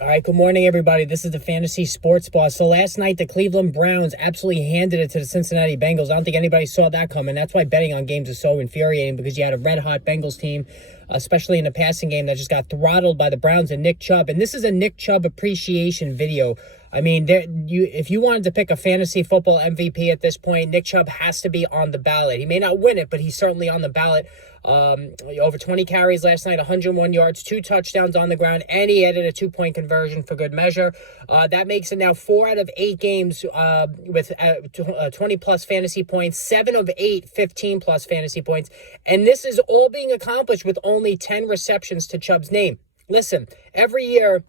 All right, good morning, everybody. This is the Fantasy Sports Boss. So last night, the Cleveland Browns absolutely handed it to the Cincinnati Bengals. I don't think anybody saw that coming. That's why betting on games is so infuriating, because you had a red-hot Bengals team, especially in the passing game, that just got throttled by the Browns and Nick Chubb. And this is a Nick Chubb appreciation video. I mean, if you wanted to pick a fantasy football MVP at this point, Nick Chubb has to be on the ballot. He may not win it, but he's certainly on the ballot. Over 20 carries last night, 101 yards, 2 touchdowns on the ground, and he added a 2-point conversion for good measure. That makes it now 4 out of 8 games with 20-plus fantasy points, 7 of 8, 15-plus fantasy points. And this is all being accomplished with only 10 receptions to Chubb's name. Listen, every year,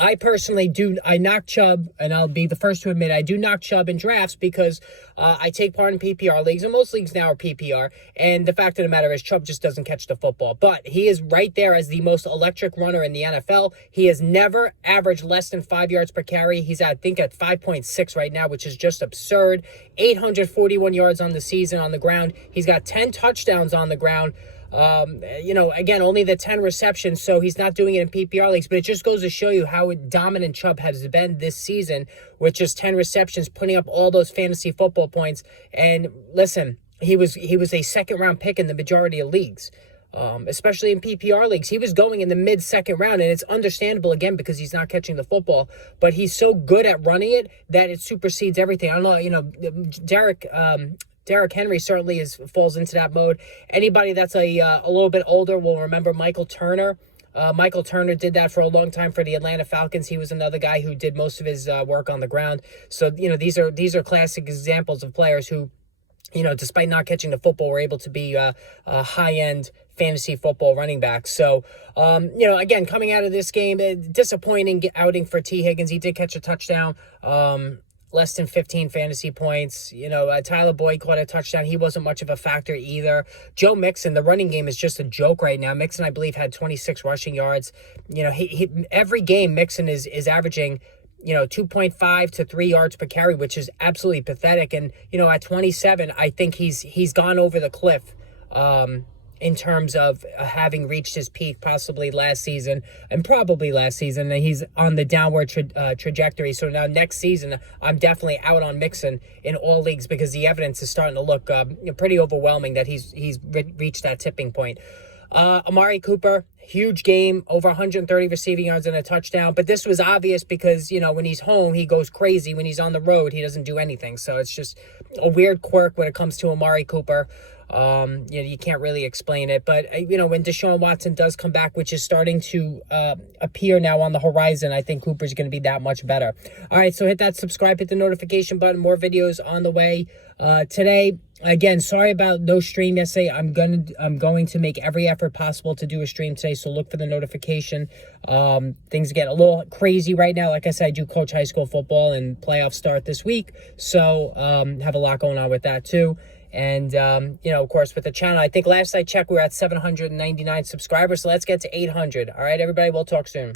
I personally I knock Chubb, and I'll be the first to admit I do knock Chubb in drafts because I take part in PPR leagues, and most leagues now are PPR, and the fact of the matter is Chubb just doesn't catch the football. But he is right there as the most electric runner in the NFL. He has never averaged less than 5 yards per carry. He's, I think, at 5.6 right now, which is just absurd. 841 yards on the season on the ground. He's got 10 touchdowns on the ground. Again, only the 10 receptions, so he's not doing it in PPR leagues, but it just goes to show you how dominant Chubb has been this season with just 10 receptions, putting up all those fantasy football points. And listen, he was a second-round pick in the majority of leagues, especially in PPR leagues. He was going in the mid-second round, and it's understandable, again, because he's not catching the football, but he's so good at running it that it supersedes everything. I don't know, Derrick Henry certainly falls into that mode. Anybody that's a little bit older will remember Michael Turner. Michael Turner did that for a long time for the Atlanta Falcons. He was another guy who did most of his work on the ground. So, these are classic examples of players who, despite not catching the football, were able to be a high-end fantasy football running back. So, again, coming out of this game, disappointing outing for T. Higgins. He did catch a touchdown. Less than 15 fantasy points. Tyler Boyd caught a touchdown. He wasn't much of a factor either. Joe Mixon, the running game is just a joke right now. Mixon, I believe, had 26 rushing yards. Every game, Mixon is averaging 2.5 to 3 yards per carry, which is absolutely pathetic. And, at 27, I think he's gone over the cliff in terms of having reached his peak possibly last season and probably last season. And he's on the downward trajectory. So now next season, I'm definitely out on Mixon in all leagues because the evidence is starting to look pretty overwhelming that he's reached that tipping point. Amari Cooper, huge game, over 130 receiving yards and a touchdown. But this was obvious because, when he's home, he goes crazy. When he's on the road, he doesn't do anything. So it's just a weird quirk when it comes to Amari Cooper. You can't really explain it. But, when Deshaun Watson does come back, which is starting to appear now on the horizon, I think Cooper's going to be that much better. All right, so hit that subscribe, hit the notification button. More videos on the way today. Again, sorry about no stream yesterday. I'm going to make every effort possible to do a stream today, so look for the notification. Things get a little crazy right now. Like I said, I do coach high school football, and playoffs start this week, so have a lot going on with that too. And, of course, with the channel, I think last I checked, we were at 799 subscribers, so let's get to 800. All right, everybody, we'll talk soon.